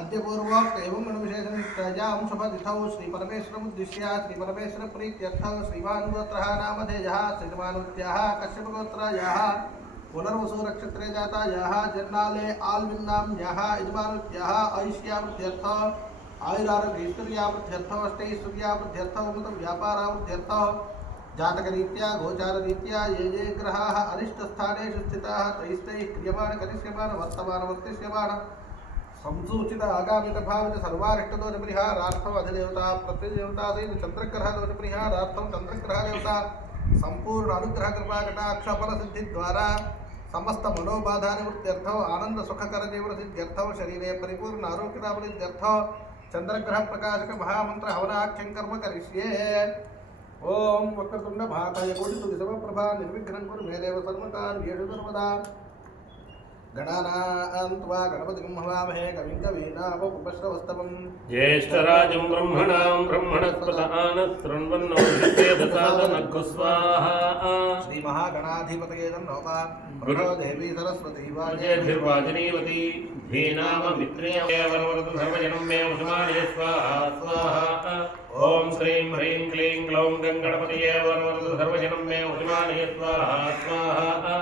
अद्य पूर्वोक्त एवं गुणविशेषण प्रजां शुभतिथौ श्री परमेश्वरमुद्दिश्य श्री परमेश्वर प्रीत्यर्थं श्रीमान् गोत्रः नामधेयः श्रीमानुत्याः कश्यपगोत्रयः पुनर्वसु नक्षत्रे जातायाः जन्नाले आल्विन्नाम्याः यजमानुत्याः ऐश्यावृद्ध्यर्थः आयुरारोग्यैश्वर्यावृद्ध्यर्थः अष्टैश्वर्यावृद्ध्यर्थः उन्नतव्यापारावृद्ध्यर्थः जातकरीत्या गोचाररीत्या ये ग्रहाः अरिष्टस्थानेषु स्थिताः तैस्तैः क्रियमाण करिष्यमाण वर्तमान वर्तिष्यमाण संसूचित आगामित भावित सर्वारिष्टदोष परिहारार्थम अधिदेवता प्रतिदेवता सहित चंद्रग्रह दोष परिहारार्थम चंद्रग्रह देवता संपूर्ण अनुग्रह कृपा कटाक्ष फल सिद्धि द्वारा समस्त मनोबाधा निवृत्त्यर्थ आनंद सुखकर जीवन सिद्ध्यर्थ शरीरे परिपूर्ण आरोग्यता सिद्ध्यर्थ चंद्रग्रह प्रकाशक महामंत्र हवनाख्यं कर्म करिष्ये। ओम वक्रतुंड महाकाय कोटितुंड समप्रभा निर्विघ्नं कुरु मे देव सर्वकार्येषु सर्वदा। गणानान्त्वा गणपतिं हवामहे कविं कवीनामुपश्रवस्तमं ज्येष्ठराजं ब्रह्मणां ब्रह्मणस्पत आनशृण्वन्नोदित्येदसादनग्गु स्वाहा। श्रीमहागणाधिपतये नमः। प्रणो देवी सरस्वती वाजेभिर्वाजिनीवती धीनाममित्रेयवरवरतु सर्वजनं मे वशमाने स्वाहा स्वाहा। ओम श्रीं ह्रीं क्लीं ग्लौं गणपतये वरवरतु सर्वजनं मे वशमाने स्वाहा स्वाहा।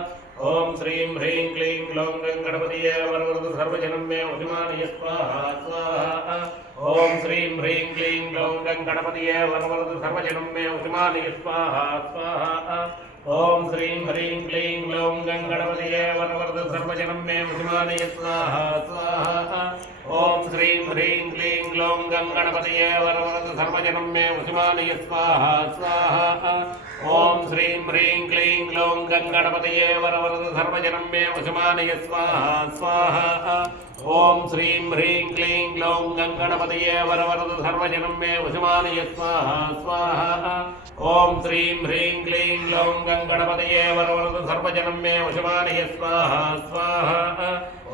ओम श्रीं ह्रीं क्लीं ग्लौं गणपतये वरवरतु सर्वजनं मे वशमाने स्वाहा स्वाहा। ओम श्रीं ह्रीं क्लीं ग्लौं गणपतये वरवरतु सर्वजनं मे वशमाने स्वाहा स्वाहा। ओम श्रीं ह्रीं क्लीं ग्लौं गणपतये वरवरतु सर्वजनं मे वशमाने स्वाहा स्वाहा। ओम श्रीं ह्रीं क्लीं ग्लौं गणपतये वरवरतु सर्वजनं मे वशमाने स्वाहा स्वाहा। ओम श्रीं ह्रीं क्लीं ग्लौं गणपतये वरवरतु सर्वजनं मे वशमाने स्वाहा स्वाहा। ओम श्रीं ह्रीं क्लीं ग्लौं गणपतये वरवरतु सर्वजनं मे वशमाने स्वाहा स्वाहा। ओम श्रीं ह्रीं क्लीं ग्लौं गणपतये वरवरतु सर्वजनं मे वशमाने स्वाहा स्वाहा।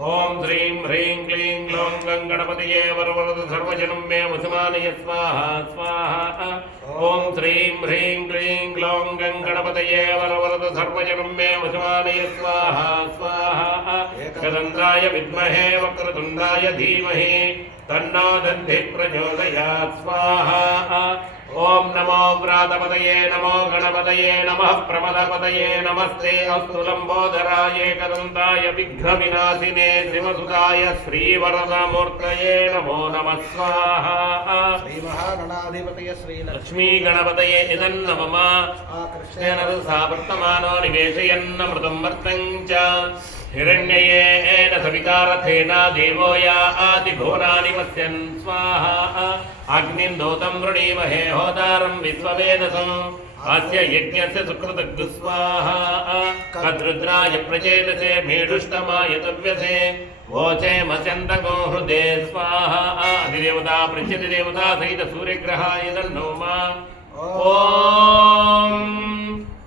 ओम श्रीं ह्रीं क्लीं ग्लौं गणपतये वरवरतु सर्वजनं मे वशमाने स्वाहा स्वाहा। ओम श्रीं ह्रीं क्लीं ग्लौं गणपतये वरवरतु सर्वजनं मे वशमाने स्वाहा स्वाहा। एकदन्ताय विद्महे वक्रतुण्डाय धीमहि तन्नो दन्तिः प्रचोदयात् स्वाहा। ओम नमो व्रातपतये नमो गणपतये नमः प्रमदपतये नमस्ते अस्तु लंबोदराय एकदन्ताय विघ्नविनाशिने श्रीवसुदाय श्रीवरदमूर्तये नमो नमः स्वाहा। श्री महागणाधिपतये श्री लक्ष्मी गणपतये इदन्न मम कृष्णेन रसा वर्तमानो निवेशयन्नमृतं वर्तं च हिरण्ययेन सवितारथेन देवो याति भुवनानि पश्यन् स्वाहा। अग्निं दोतं वृणीमहे होतारं विश्ववेदसम् अस्य यज्ञस्य सुकृतग्गु स्वाहा। कद्रुद्राय प्रचेतसे मेढुष्टमाय तव्यसे वोचे मस्यन्तको हृदे स्वाहा। अधिदेवता पृच्छति देवता सहित सूर्यग्रहाय तन्नोमा। ओम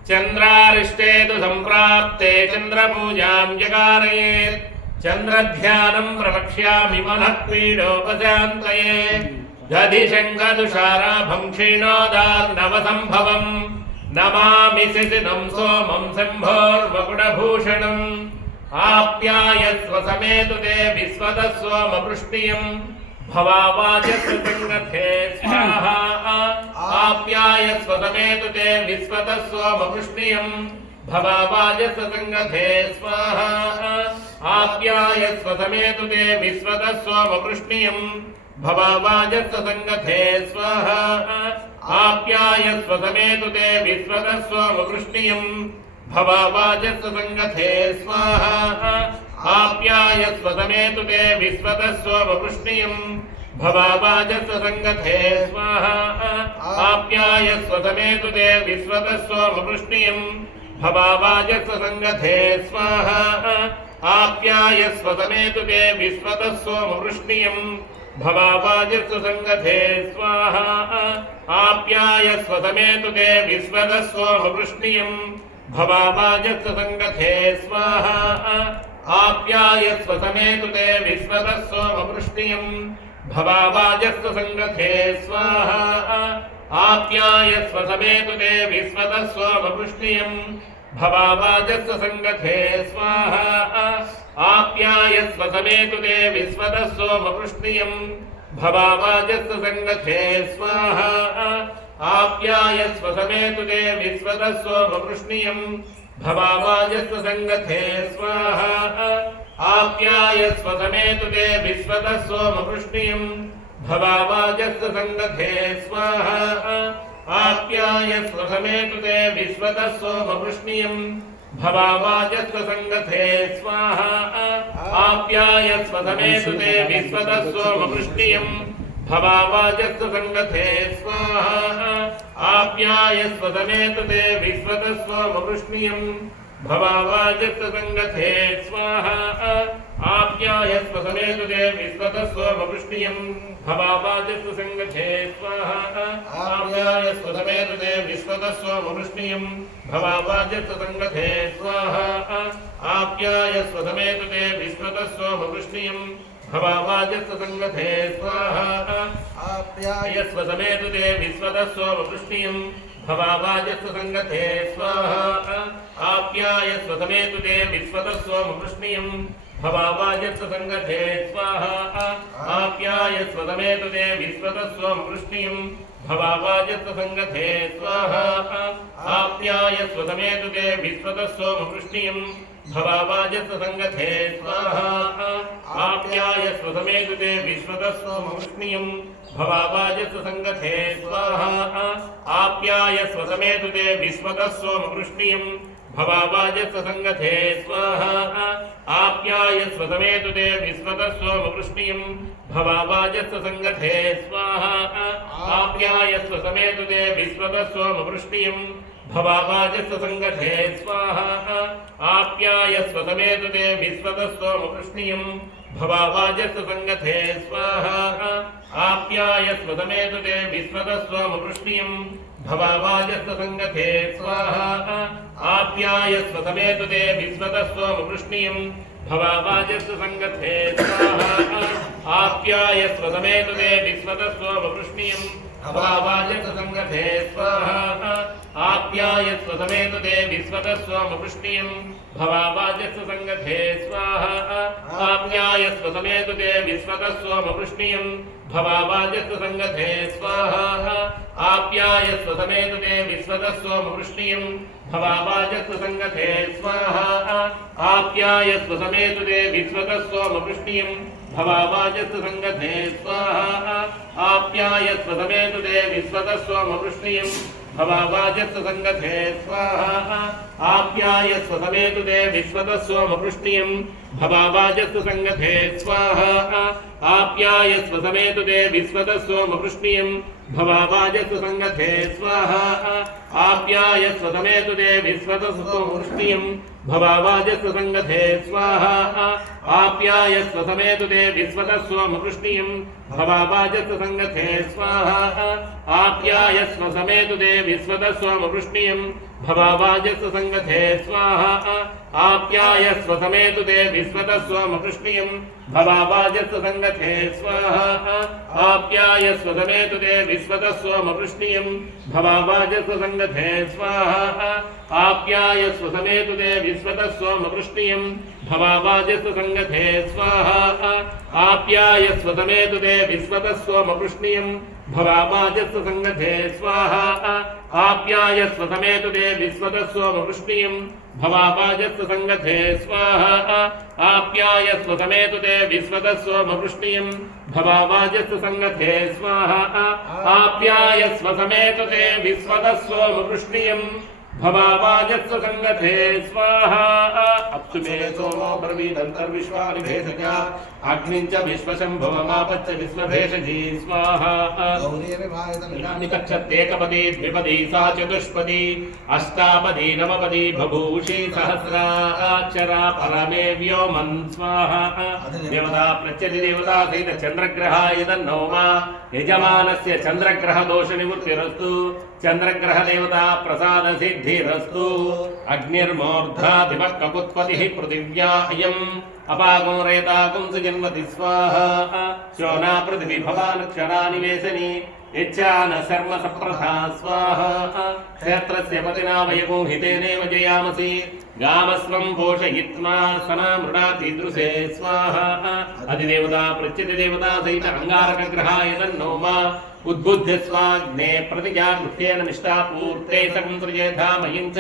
चंद्रारिष्टे तु संप्राप्ते चंद्रपूजां जगारयेत् चंद्रध्यानं प्रवक्ष्यामि मनः पीडोपशान्तये। दधिशङ्खतुषाराभं क्षीणोदार्णवसम्भवं नमामि शिशिनं सोमं शम्भोर्वकुटभूषणम्। आप्यायस्व समेतु ते विश्वतः सोमवृष्टियम् भवावाचस्य संगते स्वाहा। आप्यायस्व समेतु ते विश्वतः सोमवृष्टियम् भवावाचस्य संगते स्वाहा। आप्यायस्व समेतु ते विश्वतः सोमवृष्टियम् भवावाचस्य संगते स्वाहा। आप्यायस्व समेतु ते विश्वतः सोमवृष्टियम् भवावाचस्य संगते स्वाहा। आप्यायस्व समेतु ते विश्वतः सोमवृष्टियम् भवावाचस्य संगते स्वाहा। आप्यायस्व समेतु ते विश्वतः सोमवृष्टियम् भवावाचस्य संगते स्वाहा। आप्यायस्व समेतु ते विश्वतः सोमवृष्टियम् भवावाचस्य संगते स्वाहा। आप्यायस्व समेतु ते विश्वतः सोमवृष्टियम् भवावाचस्य संगते स्वाहा। आप्यायस्व समेतु ते विश्वतः सोमवृष्टियम् भवावाचस्य संगते स्वाहा। आप्यायस्व समेतु ते विश्वतः सोमवृष्टियम् भवावाजस्व संगते स्वाहा आप्यायस्व समेतु ते विश्वतः सोमवृष्णियम् भवावाजस्व संगते स्वाहा आप्यायस्व समेतु ते विश्वतः सोमवृष्णियम् भवावाजस्व संगते स्वाहा आप्यायस्व समेतु ते विश्वतः सोमवृष्णियम् भवावाजस्व संगते स्वाहा आप्यायस्व समेतु ते विश्वतः सोमवृष्णियम् भवावाजस्व संगते स्वाहा आप्यायस्व समेतु ते विश्वतः सोमवृष्णियम् भवावाजस्व संगते स्वाहा आप्यायस्व समेतु ते विश्वतः सोमवृष्णियम् भवावाजस्व संगते स्वाहा आप्यायस्व समेतु ते विश्वतः सोमवृष्णियम् भवावाजस्व संगते स्वाहा आप्यायस्व समेतु ते विश्वतः सोमवृष्णियम् भवावाजस्व संगते स्वाहा आप्यायस्व समेतु ते विश्वतः सोमवृष्णियम् भवावाजस्व संगते स्वाहा आप्यायस्व समेतु ते विश्वतः सोमवृष्णियम् भवावाजस्व संगते स्वाहा आप्यायस्व समेतु ते विश्वतः सोमवृष्णियम् भवावाजस्व संगते स्वाहा आप्यायस्व समेतु ते विश्वतः सोमवृष्णियम् भवावाजस्व संगते स्वाहा आप्यायस्व समेतु ते विश्वतः सोमवृष्णियम् भवावाजस्व संगते स्वाहा आप्यायस्व समेतु ते विश्वतः सोमवृष्णियम् भवावाजस्व संगते स्वाहा आप्यायस्व समेतु ते विश्वतः सोमवृष्णियम् भवावाजस्व संगते स्वाहा आप्यायस्व समेतु ते विश्वतः सोमवृष्णियम् भवावाजस्व संगते स्वाहा आप्यायस्व समेतु ते विश्वतः सोमवृष्णियम् भवावाजस्व संगते स्वाहा आप्यायस्व समेतु ते विश्वतः सोमवृष्णियम् भवावाजस्व संगते स्वाहा आप्यायस्व समेतु ते विश्वतः सोमवृष्णियम् भवावाजस्व संगते स्वाहा आप्यायस्व समेतु ते विश्वतः सोमवृष्णियम् भवावाजस्व संगते स्वाहा आप्यायस्व समेतु ते विश्वतः सोमवृष्णियम् भवावाजस्व संगते स्वाहा आप्यायस्व समेतु ते विश्वतः सोमवृष्णियम् भवावाजस्व संगते स्वाहा आप्यायस्व समेतु ते विश्वतः सोमवृष्णियम् भवावाजस्व संगते स्वाहा आप्यायस्व समेतु ते विश्वतः सोमवृष्णियम् भवावाजस्व संगते स्वाहा आप्यायस्व समेतु ते विश्वतः सोमवृष्णियम् भवावाजस्व संगते स्वाहा आप्यायस्व समेतु ते विश्वतः सोमवृष्णियम् भवावाजस्व संगते स्वाहा आप्यायस्व समेतु ते विश्वतः सोमवृष्णियम् भवावाजस्व संगते स्वाहा आप्यायस्व समेतु ते विश्वतः सोमवृष्णियम् भवावाजस्व संगते स्वाहा आप्यायस्व समेतु ते विश्वतः सोमवृष्णियम् भवावाजस्व संगते स्वाहा आप्यायस्व समेतु ते विश्वतः सोमवृष्णियम् भवावाजस्व संगते स्वाहा आप्यायस्व समेतु ते विश्वतः सोमवृष्णियम् भवावाजस्व संगते स्वाहा आप्यायस्व समेतु ते विश्वतः सोमवृष्णियम् भवावाजस्व संगते स्वाहा आप्यायस्व समेतु ते विश्वतः सोमवृष्णियम् भवावाजस्व संगते स्वाहा आप्यायस्व समेतु ते विश्वतः सोमवृष्णियम् भवावाजस्व संगते स्वाहा आप्यायस्व समेतु ते विश्वतः सोमवृष्णियम् भवावाजस्व संगते स्वाहा आप्यायस्व समेतु ते विश्वतः सोमवृष्णियम् भवावाजस्व संगते स्वाहा आप्यायस्व समेतु ते विश्वतः सोमवृष्णियम् भवावाजस्व संगते स्वाहा आप्यायस्व समेतु ते विश्वतः सोमवृष्णियम् भवावाजस्व संगते स्वाहा अप्सुमे सोमो ब्रवीदन्तर्विश्वानि भेषजा अग्निञ्च विश्वशम्भुवमापच्च विश्वभेषजी स्वाहा निकच्छत्येकपदी द्विपदी सा चतुष्पदी अष्टापदी नवपदी बभूषी सहस्राक्षरा परमे व्योमन् स्वाहा देवता प्रत्यति देवता सहित चन्द्रग्रहाय तन्नोमा यजमानस्य चन्द्रग्रह दोष निवृत्तिरस्तु चन्द्रग्रह देवता प्रसाद सिद्धिरस्तु अग्निर्मूर्धाधिपः ककुत्पतिः पृथिव्या अयम् अपागो रेतागुं सुजन्मति स्वाहा शोना पृथिवी भवानक्षरा निवेशनी यच्चान शर्म सप्रथा स्वाहा क्षेत्रस्य पतिना वयगो हितेनेव जयामसि गामस्वं पोषयित्वा सना मृडातीदृशे स्वाहा अधिदेवता प्रत्यधिदेवता सहित अंगारकग्रहाय तन्नो मा उद्बुद्ध्य स्वाग्ने प्रतिजागृह्येन निष्ठापूर्ते सकं सृजेथा मयिं च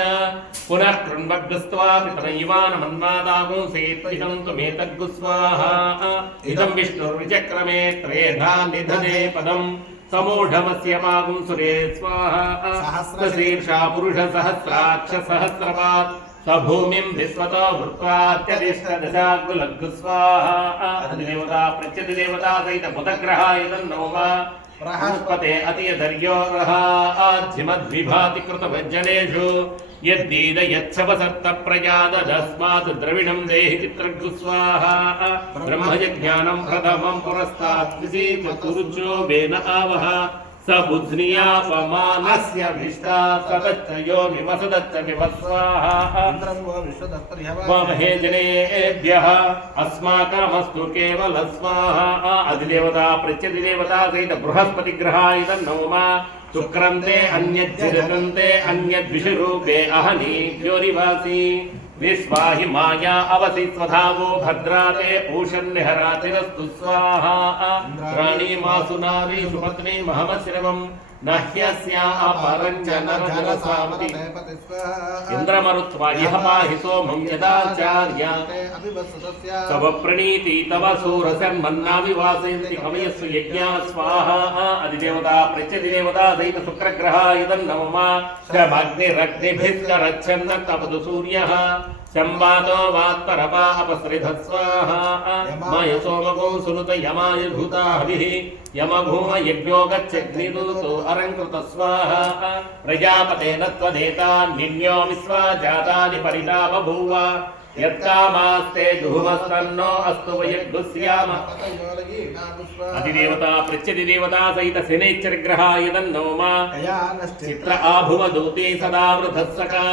पुनः कृण्वग्स्त्वा पितरयिवानमन्वादागुंसेत्विदं त्वमेतग्गु स्वाहा इदं विष्णुर्विचक्रमे त्रेधा निधने पदम् समूढमस्य मागुं सुरे स्वाहा सहस्रशीर्षा पुरुष सहस्राक्ष सहस्रपात् सभूमिं विश्वतो भूत्वात्यदिष्टदशाग्लग्गु स्वाहा अधिदेवता प्रत्यधिदेवता सहित बुधग्रहाय तन्नो मा बृहस्पते अतियधर्यो ग्रहाद्धिमद्विभाति कृतभञ्जनेषु यद्दीद यच्छवसत्त प्रजादस्मात् द्रविणं देहि चित्रग्गु स्वाहा ब्रह्मज्ञानं प्रथमं पुरस्तात् कुरुचो वेन आवह स बुध्नियापमानस्य विष्टा सदच्च यो निवसदच्च विवस्वाहा महे जनेभ्यः अस्माकमस्तु केवल स्वाहा अधिदेवता प्रत्यधिदेवता सहित बृहस्पतिग्रहाय तन्नो मा शुक्रन्ते अन्यज्जिरन्ते अन्यद्विषरूपे अहनि ज्योरिवासी विश्वाहि माया अवसि स्वधावो भद्राते पूषन्निहरातिरस्तु स्वाहा राणीमासु नारीषु पत्नी महमश्रवम् नह्यस्या अपरञ्च नरजलसामति इन्द्रमरुत्वा इह पाहि सोमं यदाचार्या तव प्रणीति तव सूरसन्मन्नाविवासयन्ति कवयस्सु यज्ञा स्वाहा अधिदेवता प्रत्यधिदेवता सहित शुक्रग्रहाय तन्नो मा शमग्निरग्निभिस्करच्छन्न तपतु सूर्यः संवादो वात्परपा अपसृधः स्वाहा माय सोमगो सुनुत यमाय भूता हविः यमभूम यज्ञो गच्छग्निदूतो अलङ्कृत स्वाहा प्रजापतेन त्वदेता निन्यो विश्वा जातानि परिता बभूव यत्कामास्ते जुहुमस्तन्नो अस्तु वयग्गुस्याम अधिदेवता प्रत्यधिदेवता सहित शनैश्चरग्रहाय तन्नो मा चित्र आभुवदूते सदा वृधस्सका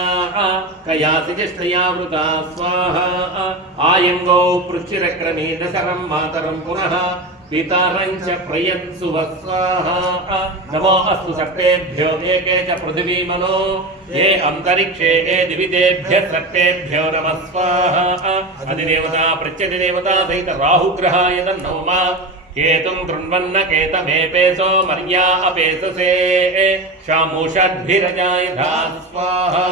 कयासि ज्येष्ठयावृता स्वाहा आयङ्गौ पृच्छिरक्रमे दशरं मातरं पुनः पितरञ्च प्रयत्सु स्वाहा नमो अस्तु सर्पेभ्यो एके च पृथिवीमनो ये अन्तरिक्षे ये दिवितेभ्यः सर्पेभ्यो नमः स्वाहा अधिदेवता प्रत्यधिदेवता सहित राहुग्रहाय तन्नो मा केतुं कृण्वन्न केतमेपेसो मर्या अपेससे शामुषद्भिरजायधा स्वाहा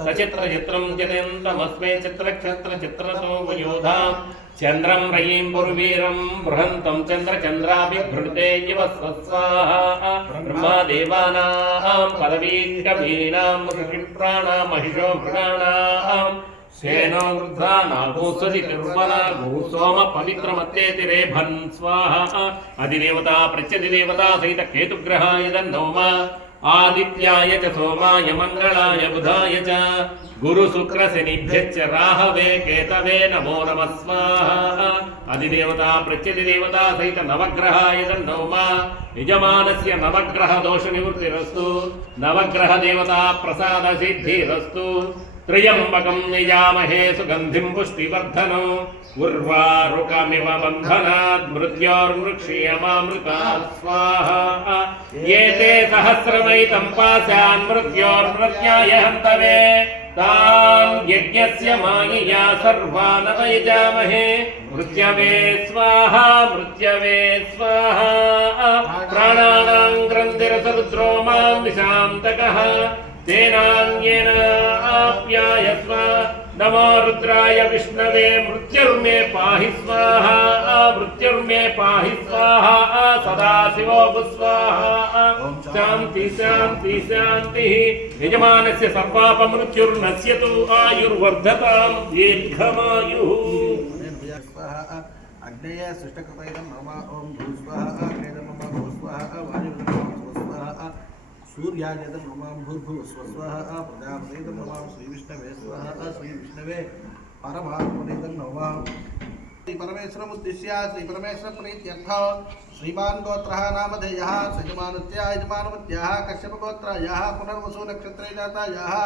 सचित्रचित्रं चिरन्तमस्मै चित्रक्षत्रचित्रतो वयोधाम् चन्द्रं रयीं पुर्वीरं बृहन्तं चन्द्रचन्द्राभिभृते इव स्वाहा ब्रह्मदेवानां पदवीकवीनां ऋषिप्राणां महिषो मृगाणां सेनो वृद्धा नागो सदितिर्वनागो सोम पवित्रमत्येति रेभन् स्वाहा अधिदेवता प्रत्यधिदेवता सहित केतुग्रहाय तन्नो मा आदित्याय च सोमाय मंगलाय बुधाय च गुरु शुक्र शनिभ्यश्च राहवे केतवे नमो नमः स्वाहा अधिदेवता प्रत्यधिदेवता सहित नवग्रहाय तन्नो मा यजमानस्य नवग्रह दोष निवृत्तिरस्तु नवग्रह देवता प्रसाद सिद्धिरस्तु त्र्यंबकं निजामहे सुगंधिं पुष्टिवर्धनम् उर्वारुकमिव बन्धनात् मृत्योर्मृक्षीयमामृतात् स्वाहा एते सहस्रमैतं पाशान् मृत्योर्मृत्याय हन्तवे तान् यज्ञस्य मायया सर्वान् अयजामहे मृत्यवे स्वाहा प्राणानां ग्रन्थिरसरुद्रो मां निशान्तकः तेनान्येन आप्यायस्व नमो रुद्राय विष्णवे मृत्युर्मे पाहि स्वाहा सदा शिवो स्वाहा शान्ति शान्ति शान्तिः यजमानस्य सर्वापमृत्युर्नश्यतु आयुर्वर्धतां दीर्घमायुः अग्नेय सृष्टकृतैनं नमः ओम भूस्वाहा केदं नमः भूस्वाहा वायुर्नमः स्वस्वाहा सूर्यायदं नमः भूर्भुवस्वस्वाहा प्रजापतिं नमः श्रीविष्णवे स्वाहा श्रीविष्णवे परमात्मने नमः श्री परमेश्वरमुद्दिश्य श्री परमेश्वर प्रीत्यर्थ श्रीमान गोत्रः नामधेयः सजमानत्या यजमानवत्याः कश्यप गोत्रायाः पुनर्वसु नक्षत्रे जातायाः